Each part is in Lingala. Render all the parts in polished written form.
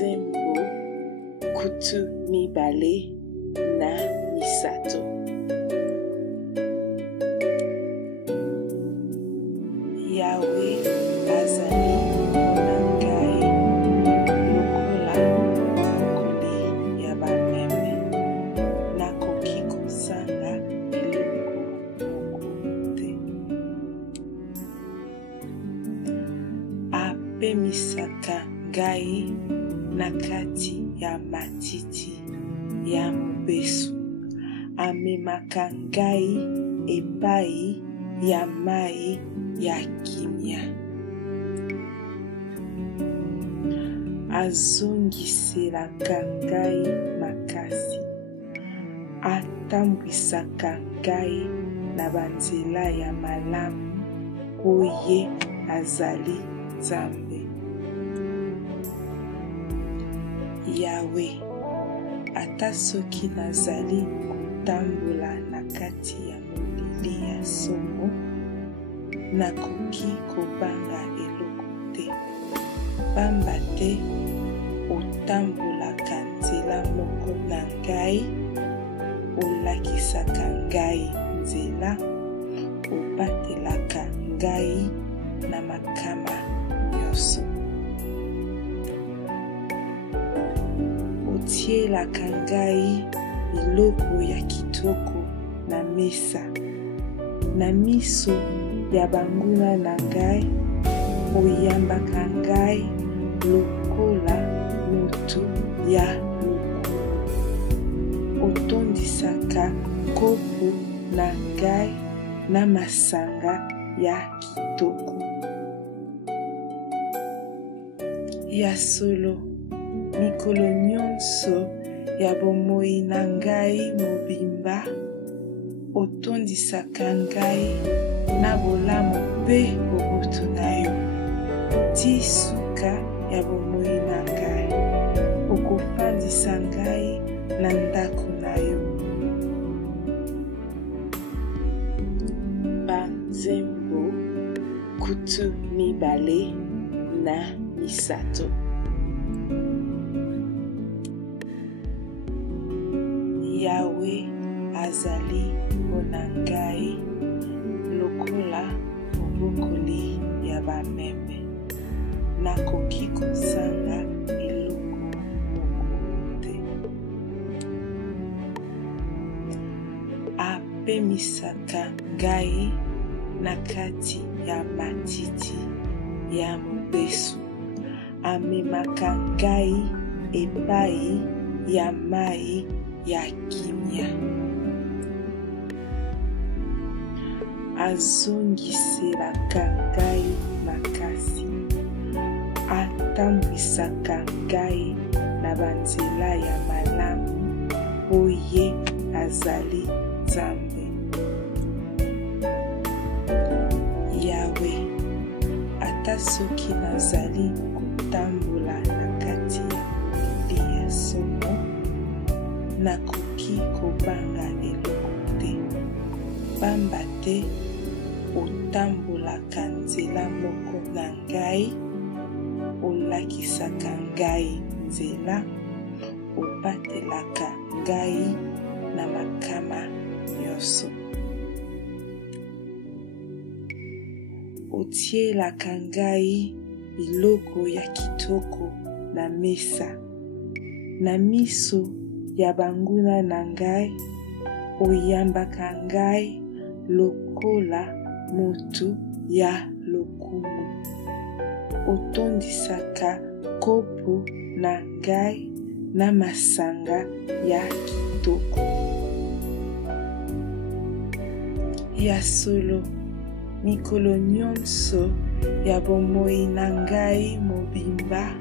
Banzembo kutu mibale na misato. Yahweh azali na ngai lokola mokoli ya bameme, nakoki kosanga eloko moko te. Apemisaka ngai na kati ya matiti ya mobesu, amemaka ngai epai ya mai ya kimia. Azongiselaka ngai makasi, atambwisaka ngai na banzela ya malamu, oye azali Nzambe. Yahweh, ata soki nazali kotambola na kati ya molili ya somo, nakoki kobanga eloko te, pamba te otambolaka nzela moko na ngai, olakisaka ngai nzela, obatelaka ngai na makama nyonso. Otielaka ngai biloko ya kitoko na mesa, na miso ya banguna na ngai, oyambaka ngai lokola moto ya lokumu. Otondisaka kopo na ngai na masanga ya kitoko. Ya solo, mikolo nyonso ya bomoi na ngai mobimba, otondisaka ngai na bolamu mpe bobutu na yo. Ti suka ya bomoi na ngai, okofandisa ngai na ndako na yo. Banzembo kutu mibale na misato. Yahweh azali mpona ngai lokola mobokoli ya bameme, nakoki kosanga eloko moko te. Apemisaka ngai na kati ya matiti ya mobesu, amemaka ngai epai ya mai ya kimia. Azongiselaka ngai makasi, atambwisaka ngai na banzela ya malamu, oye azali Nzambe. Yahweh, ata soki nazali kotambola na kati ya molili ya somo, nakoki kobanga eloko te, pamba te otambolaka nzela moko na ngai, olakisaka ngai nzela, obatelaka ngai na makama nyonso. Otielaka ngai biloko ya kitoko na mesa, na miso ya banguna na ngai, oyambaka ngai lokola moto ya lokumu. Otondisaka kopo na ngai na masanga ya kitoko. Ya solo, mikolo nyonso ya bomoi na ngai mobimba,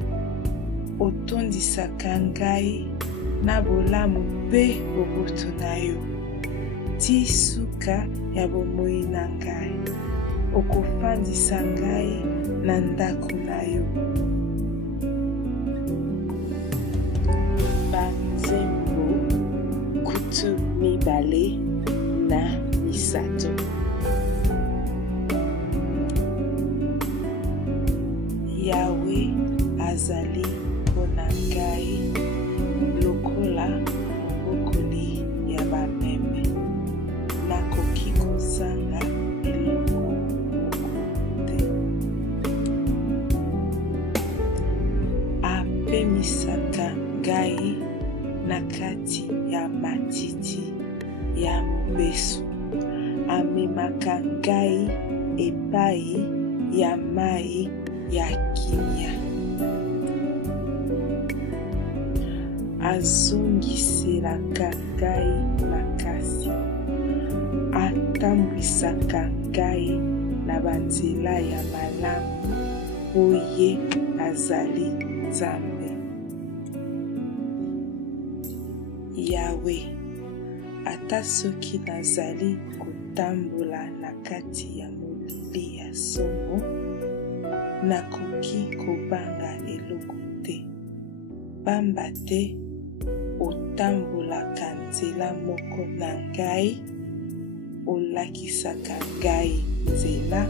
otondisaka ngai na bolamu mpe bobutu na yo. Ti suka ya bomoi na ngai, okofandisa ngai na ndako na yo. Banzembo kutu mibale na misato. Yahweh azali mpona ngai lokola mobokoli ya bameme. Nakoki kozanga eloko moko te. Apemisaka ngai na kati ya matiti ya mobesu. Amemaka ngai epai ya mai ya kimia. Azongiselaka ngai makasi. Atambwisaka ngai na banzela ya malamu. Oye azali Nzambe. Yawe, ata soki nazali kotambola na kati ya molili ya somo, nakoki kobanga eloko te. Pamba te otambolaka nzela moko na ngai, olakisaka ngai nzela,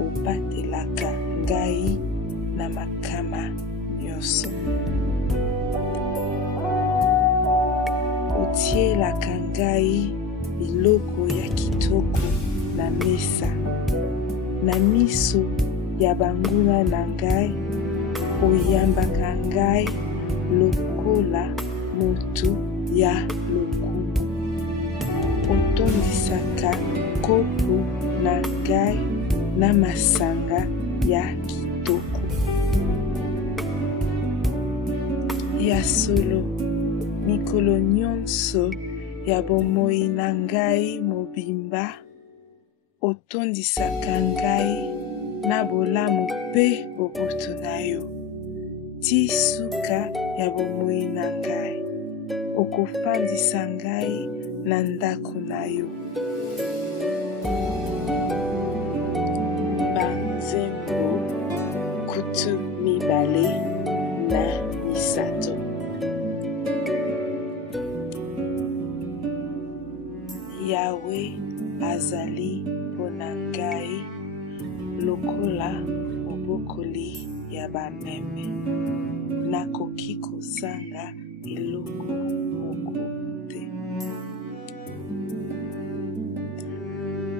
obatelaka ngai na makama nyonso. Otielaka ngai biloko ya kitoko na mesa. Na miso ya banguna na ngai, oyambaka ngai lokola moto ya lokumu. Otondisaka kopo na ngai na masanga ya kitoko. Ya solo, mikolo nyonso ya bomoi na ngai mobimba, otondisaka ngai na bolamu mpe boboto na yo. Ti suka ya bomoi na ngai, okofandisa ngai na ndako na yo. Banzembo kutu mibale na misato. Yawe azali mpona ngai lokola mobokoli ya bameme. Nakoki kozanga eloko moko te.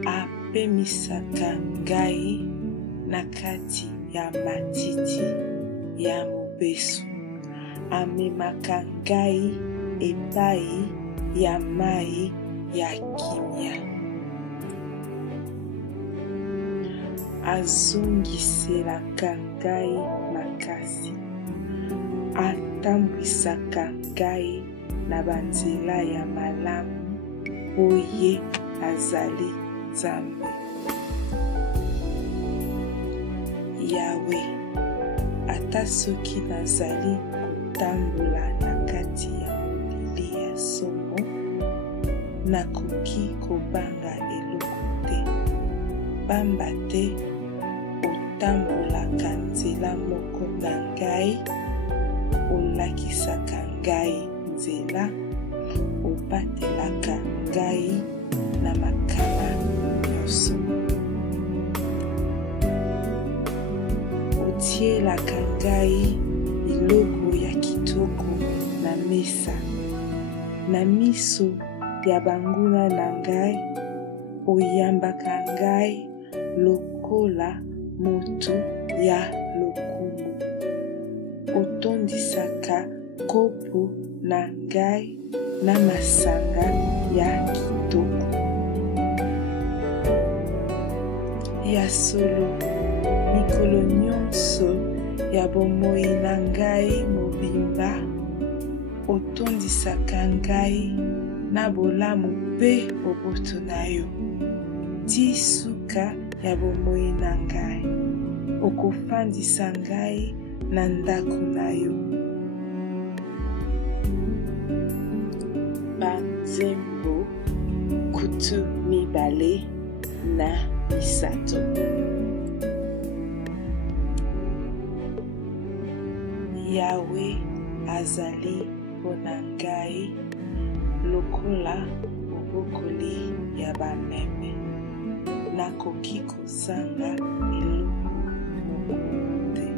Apemisaka ngai na kati ya matiti ya mobesu. Amemaka ngai epai ya mai ya kimia. Azongiselaka ngai makasi. Atambwisaka ngai na banzela ya malamu. Oye azali Nzambe. Yawe, ata soki nazali kotambola na kati ya molili ya somo, nakoki kobanga eloko te. Pamba te otambolaka nzela moko na ngai, olakisaka ngai nzela, obatelaka ngai na makama nyonso. Otielaka ngai biloko ya kitoko na mesa. Na miso ya banguna na ngai, oyambaka ngai lokola moto ya lokumu. Otondisaka kopo na ngai na masanga ya kitoko. Ya solo, mikolo nyonso ya bomoi na ngai mobimba, otondisaka ngai na bolamu mpe boboto na yo. Ti suka ya bomoi na ngai, okofandisa ngai na ndako na yo. Banzembo kutu mibale na misato. Yawe azali mpona ngai lokola mobokoli ya bameme. Nakoki kozanga eloko moko te.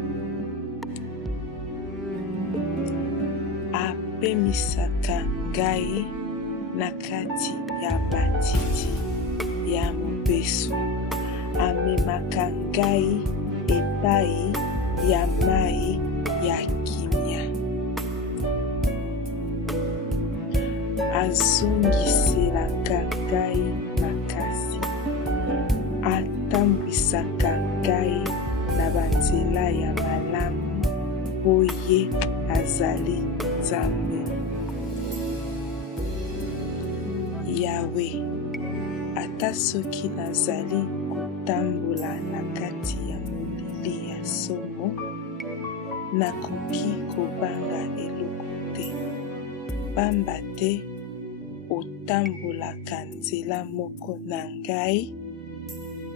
apemisaka ngai na kati ya matiti ya mobesu, amemaka ngai epai ya mai ya kimia, azongiselaka ngai makasi, atambwisaka ngai na banzela ya malamu, oye azali Nzambe. Yawe, ata soki nazali kotambola na kati ya molili ya somo, nakoki kobanga eloko te, pamba te otambolaka nzela moko na ngai,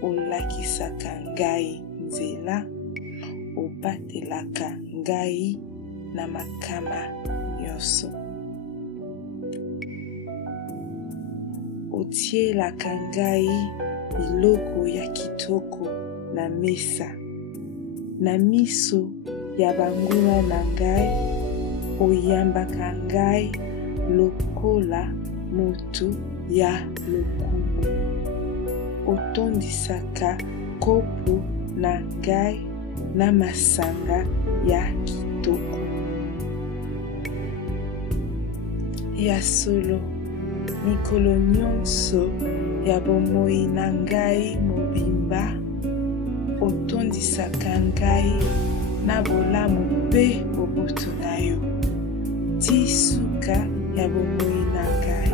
olakisaka ngai nzela, obatelaka ngai na makama nyonso. Otielaka ngai biloko ya kitoko na mesa, na miso ya banguna na ngai, oyambaka ngai lokola motu ya lokumu. Otondisaka kopo na ngai na masanga ya kitoko. Ya solo, mikolo nyonso ya bomoi na ngai mobimba, otondisaka ngai na bolamu mpe boboto na yo. Ti suka ya bomoi na ngai,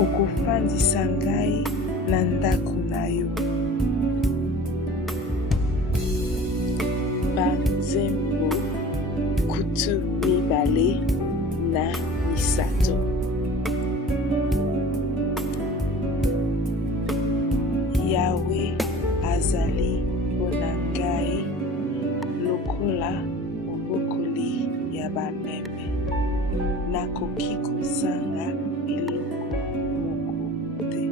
okofandisa ngai na ndako na yo. Banzembo kutu mibale na misato. Yawe azali mpona ngai lokola mobokoli ya bameme, nakoki kozanga eloko moko te.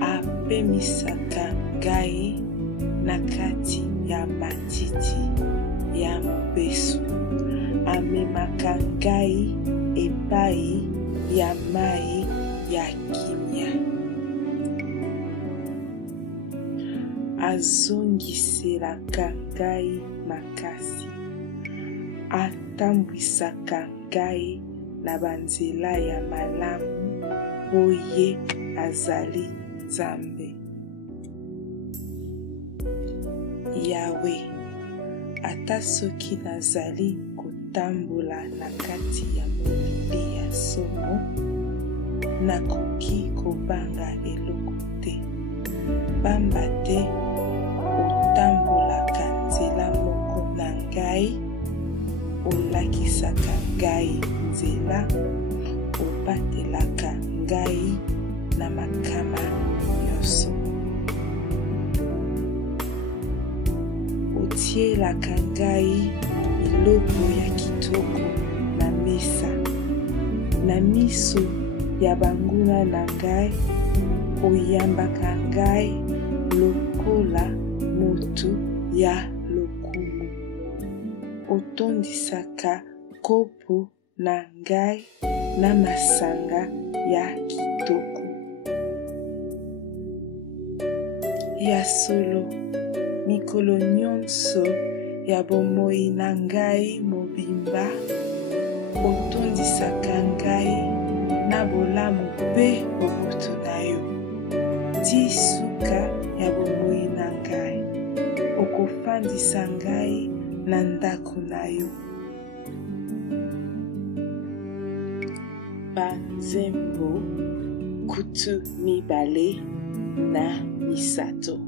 Apemisaka ngai na kati ya matiti ya mobesu, amemaka ngai epai ya mai ya kimia, azongiselaka ngai makasi, atambwisaka ngai na banzela ya malamu, oye azali Nzambe. Yawe, ata soki nazali kotambola na kati ya molili ya somo, nakoki kobanga eloko te, pamba te otambolaka nzela moko na ngai, olakisaka ngai nzela, obatelaka ngai na makama nyonso. Otielaka ngai biloko ya kitoko na mesa, na miso ya banguna na ngai, oyambaka ngai lokola motu ya lokumu. Otondisaka kopo na ngai na masanga ya kitoko. Ya solo, mikolo nyonso ya bomoi na ngai mobimba, otondisaka ngai na bolamu mpe boboto na yo. Ti suka ya bomoi na ngai, okofandisa ngai na ndako na yo. Banzembo kutu mibale na misato.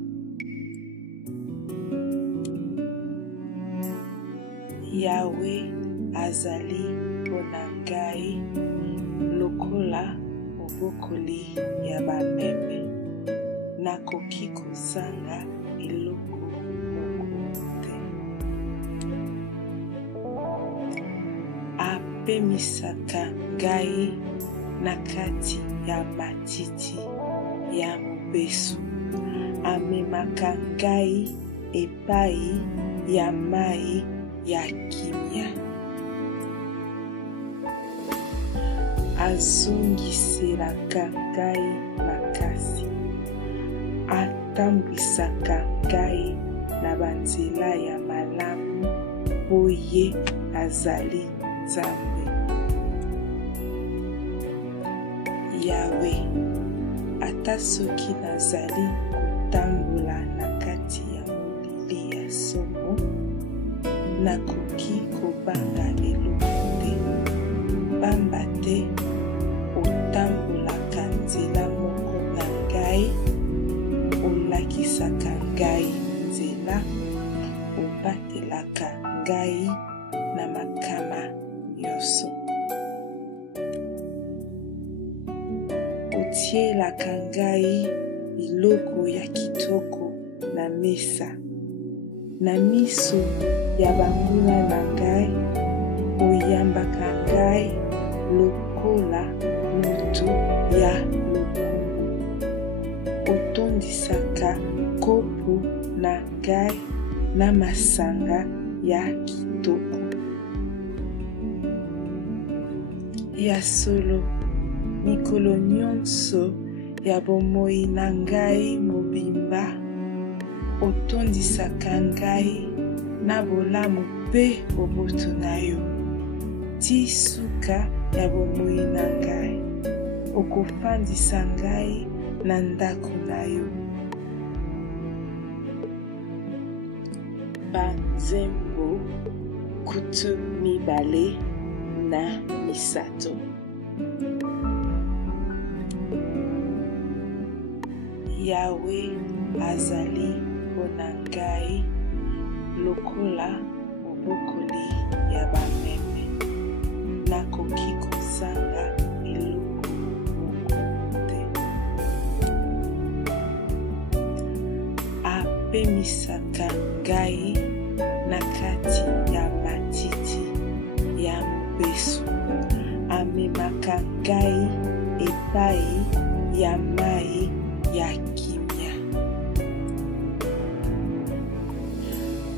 Yawe azali mpona ngai lokola mobokoli ya bameme, nakoki kozanga eloko moko te. Apemisaka ngai na kati ya matiti ya mobesu, amemaka ngai epai ya mai ya kimia. Azongiselaka ngai makasi, atambwisaka ngai na banzela ya malamu, oye azali Nzambe. Yawe, ata soki nazali kotambola na kati ya molili ya somo, nakoki kobanga eloko te, pamba te otambolaka nzela moko na ngai, olakisaka ngai nzela, obatelaka ngai na makama nyonso. Otielaka ngai biloko ya kitoko na mesa, na miso ya banguna na ngai, oyambaka ngai lokola moto ya lokumu. Otondisaka kopo na ngai na masanga ya kitoko. Ya solo, mikolo nyonso ya bomoi na ngai mobimba, otondisaka ngai na bolamu mpe boboto na yo. Ti suka ya bomoi na ngai, okofandisa ngai na ndako na yo. Banzembo kutu mibale na misato. Yawe azali mpona ngai lokola mobokoli ya bameme, nakoki kozanga eloko moko te. Apemisaka ngai na kati ya matiti ya mobesu, amemaka ngai epai ya mai ya kimia.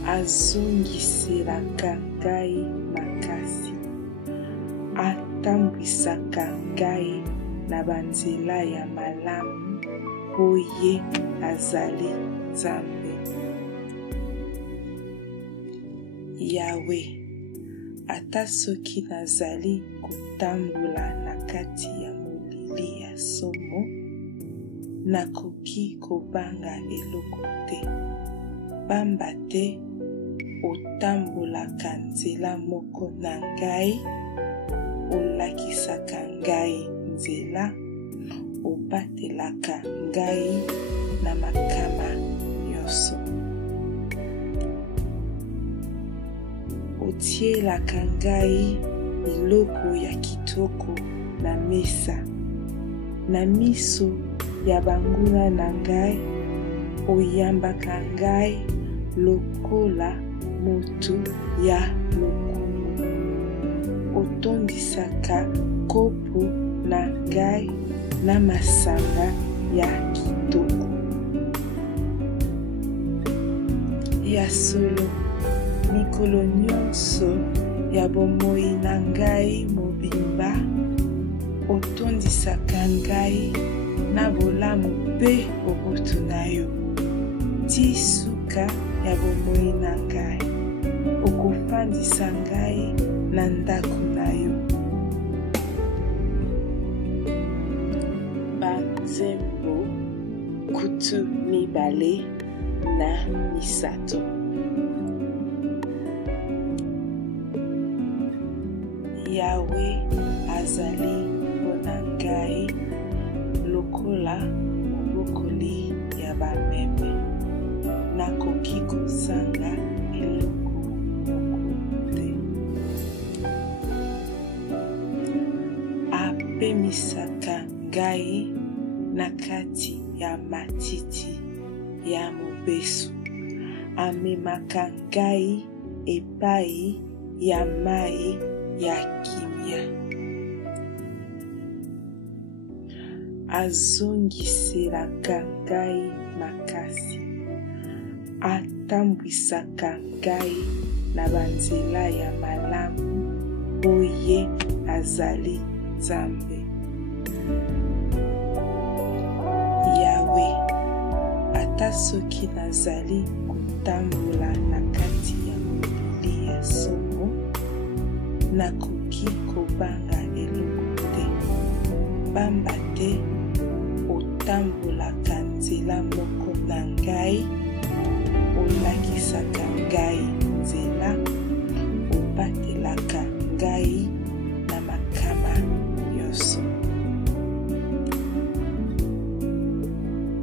Azongiselaka ngai makasi, atambwisaka ngai na banzela ya malamu, oye azali Nzambe. Yawe, ata soki nazali kotambola na kati ya molili ya somo, nakoki kobanga eloko te, pamba te otambolaka nzela moko na ngai, olakisaka ngai nzela, obatelaka ngai na makama nyonso. Otielaka ngai biloko ya kitoko na mesa, na miso ya banguna na ngai, oyambaka ngai lokola moto ya lokumu. Otondisaka kopo na ngai na masanga ya kitoko. Ya solo, mikolo nyonso ya bomoi na ngai mobimba, otondisaka ngai na bolamu mpe boboto na yo. Ti suka ya bomoi na ngai, okofandisa ngai na ndako na yo. Banzembo kutu mibale na misato. Yawe azali mpona ngai lokola mobokoli ya bameme, nakoki kozanga eloko moko te. Apemisaka ngai na kati ya matiti ya mobesu, amemaka ngai epai ya mai ya kimia. Azongiselaka ngai makasi, atambwisaka ngai na banzela ya malamu oye azali Nzambe. Yawe, ata soki nazali kotambola na kati ya mokili ya somo, nakoki kobanga eloko te, pamba te otambolaka nzela moko na ngai, olakisaka ngai nzela, opatelaka ngai na makama nyonso.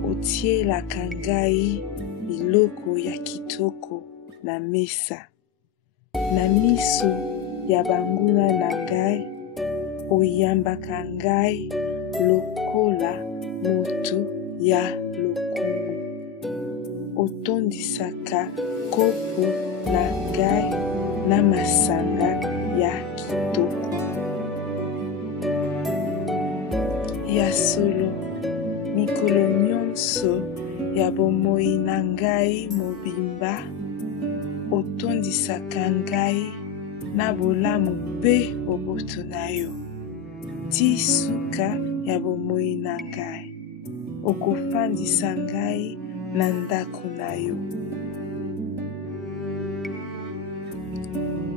Otielaka ngai biloko ya kitoko na mesa, na miso ya banguna na ngai, oyambaka ngai lokola moto ya lokumu. Otondisaka kopo na ngai na masanga ya kitoko. Ya solo, mikolo nyonso ya bomoi na ngai mobimba, otondisaka ngai na bolamu mpe boboto na yo. Ti suka ya bomoi na ngai, okofandisa ngai na ndako na yo.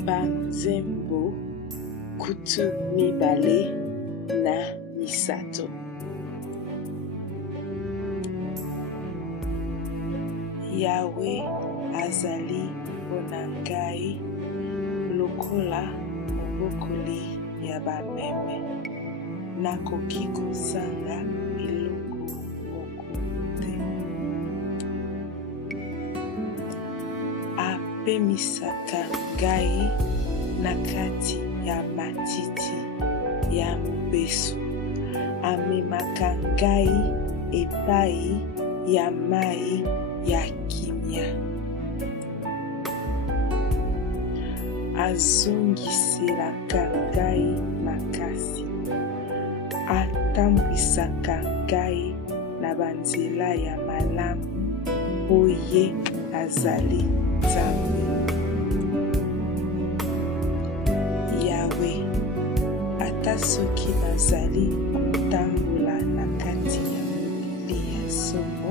Banzembo kutu mibale na misato. Yawe azali mpona ngai lokola mobokoli ya bameme, nakoki kozanga eloko moko te. Apemisaka ngai na kati ya matiti ya mobesu, amemaka ngai epai ya mai ya kimia. Azongiselaka ngai makasi, atambwisaka ngai na banzela ya malamu oye azali Nzambe. Yawe, ata soki nazali kotambola na kati ya mokili ya somo,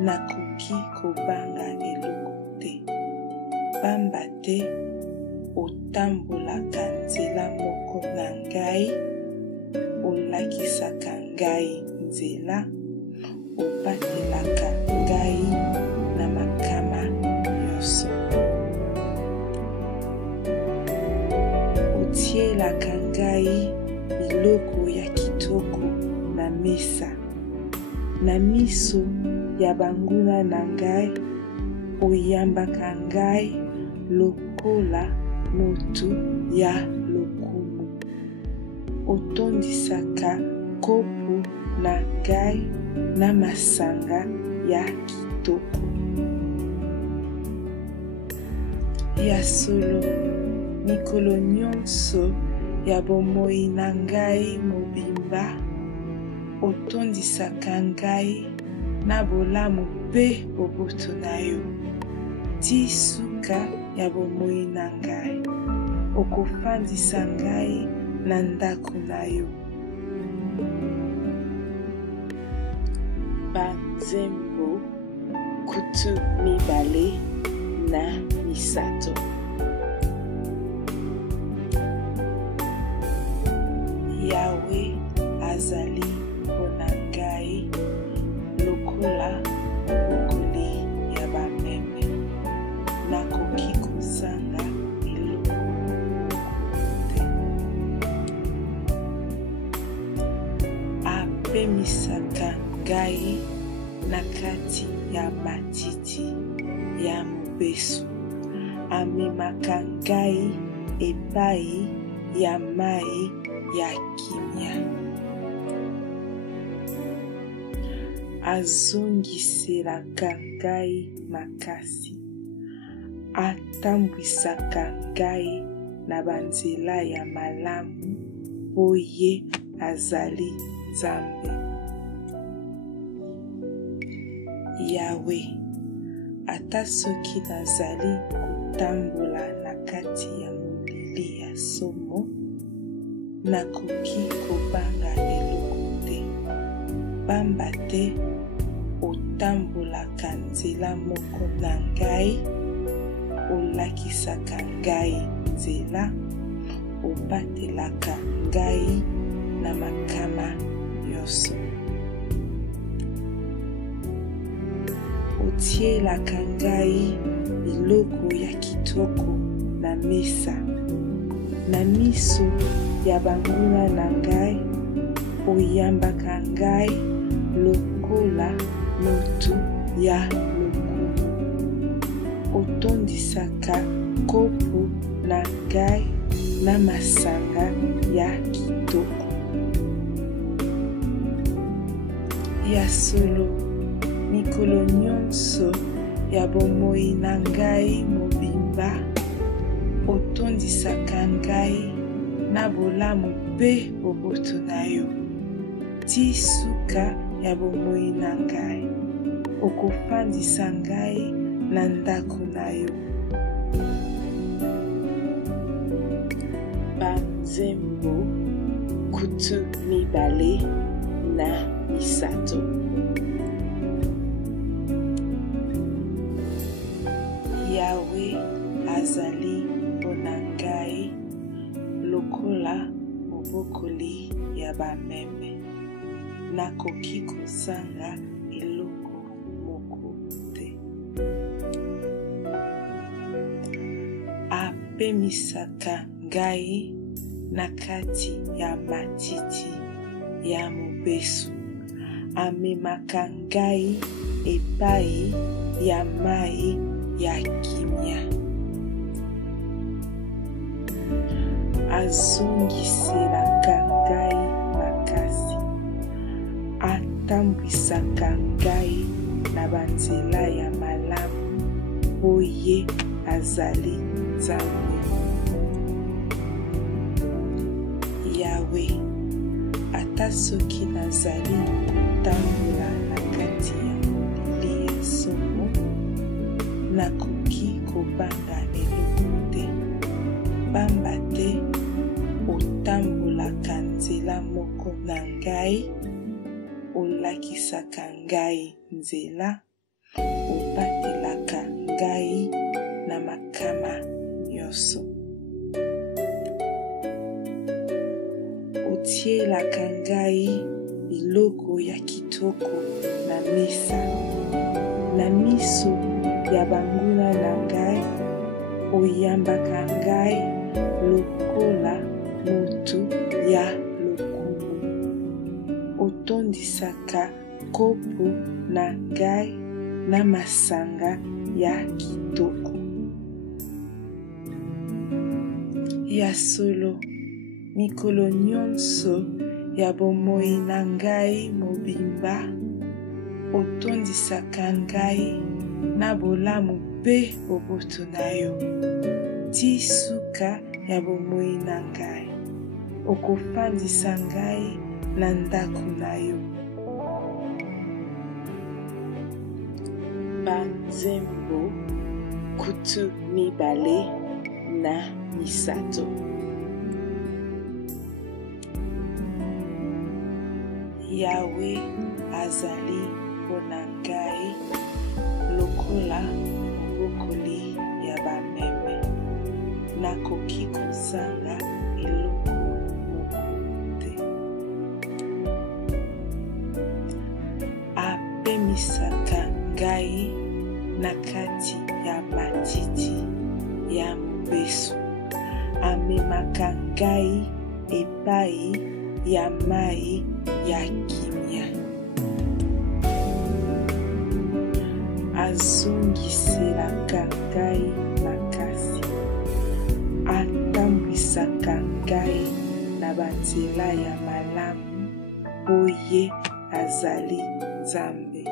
nakoki kobanga eloko te, pamba te otambolaka nzela moko na ngai, olakisaka ngai nzela, opatelaka ngai na makama nyonso. Otielaka ngai biloko ya kitoko na mesa, na miso ya banguna na ngai, oyambaka ngai lokola moto ya lokumu. Otondisaka kopo na ngai na masanga ya kitoko. Ya solo, mikolo nyonso ya bomoi na ngai mobimba, otondisaka ngai na bolamu mpe boboto na yo. Ti suka ya bomoi na ngai, okofandisa ngai na ndako na yo. Banzembo kutu mibale na misato. Yawe azali mpona ngai lokola mobokoli ya bameme, nakoki kozanga eloko te. Apemisaka ngai na kati ya matiti ya mobesu, amemaka ngai epai ya mai ya kimia. Azongiselaka ngai makasi, atambwisaka ngai na banzela ya malamu oye azali Nzambe. Yawe, ata soki nazali kotambola na kati ya molili ya somo, nakoki kobanga eloko te, pamba te otambolaka nzela moko na ngai, olakisaka ngai nzela, opatelaka ngai na makama nyonso. Otielaka ngai biloko ya kitoko na mesa, na miso ya banguna na ngai, oyambaka ngai lokola motu ya lokumu. Otondisaka kopo na ngai na masanga ya kitoko. Ya solo, mikolo nyonso ya bomoi na ngai mobimba, otondisaka ngai na bolamu mpe boboto na yo. Ti suka ya bomoi na ngai, okofandisa ngai na ndako na yo. Banzembo kutu mibale na misato. Yawe azali mpona ngai lokola mobokoli ya bameme, nakoki kozanga eloko moko te. Apemisaka ngai na kati ya matiti ya mobesu, amemaka ngai epai ya mai ya kimia. Azongiselaka ngai makasi, atambwisaka ngai na banzela ya malamu, oye azali Nzambe. Yawe, ata soki nazali kotambola na kati ya molili ya somo, nakoki kobanga eloko te, pamba te otambolaka nzela moko na ngai, olakisaka ngai nzela, opatelaka ngai na makama nyonso. Otielaka ngai biloko ya kitoko na mesa, na miso ya banguna na ngai, oyambaka ngai lokola motu ya lokumu. Otondisaka kopo na ngai na masanga ya kitoko. Ya solo, mikolo nyonso ya bomoi na ngai mobimba, otondisaka ngai na bolamu mpe boboto na yo. Ti suka ya bomoi na ngai, okofandisa ngai na ndako na yo. Banzembo kutu mibale na misato. Yawe azali mpona ngai lokola mobokoli ya bameme, nakoki kozanga eloko moko te. Apemisaka ngai na kati ya matiti ya mobesu, amemaka ngai epai ya mai ya kimia. Azongiselaka ngai makasi, atambwisaka ngai na banzela ya malamu, oye azali Nzambe.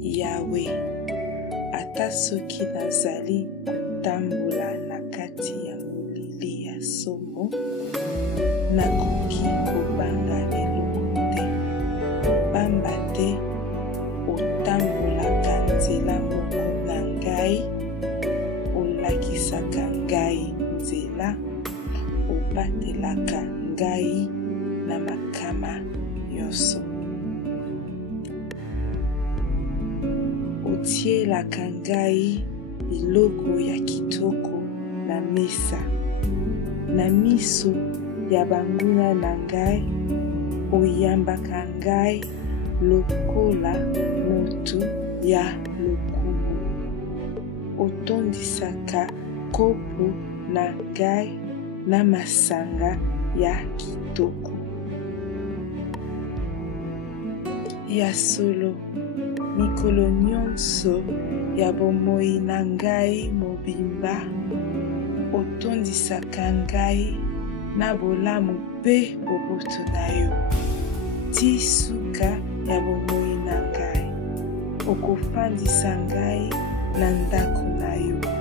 Yawe, ata soki nazali kotambola na kati ya molili ya somo, nakoki kobanga eloko te, pamba te opatelaka ngai na makama nyonso. Otielaka ngai biloko ya kitoko na mesa, na miso ya banguna na ngai. Oyambaka ngai lokola moto ya lokumu. Otondisaka kopo na ngai na masanga ya kitoko. Ya solo, mikolo nyonso ya bomoi na ngai mobimba, otondisaka ngai na bolamu mpe boboto na yo. Ti suka ya bomoi na ngai, okofandisa ngai na ndako na yo.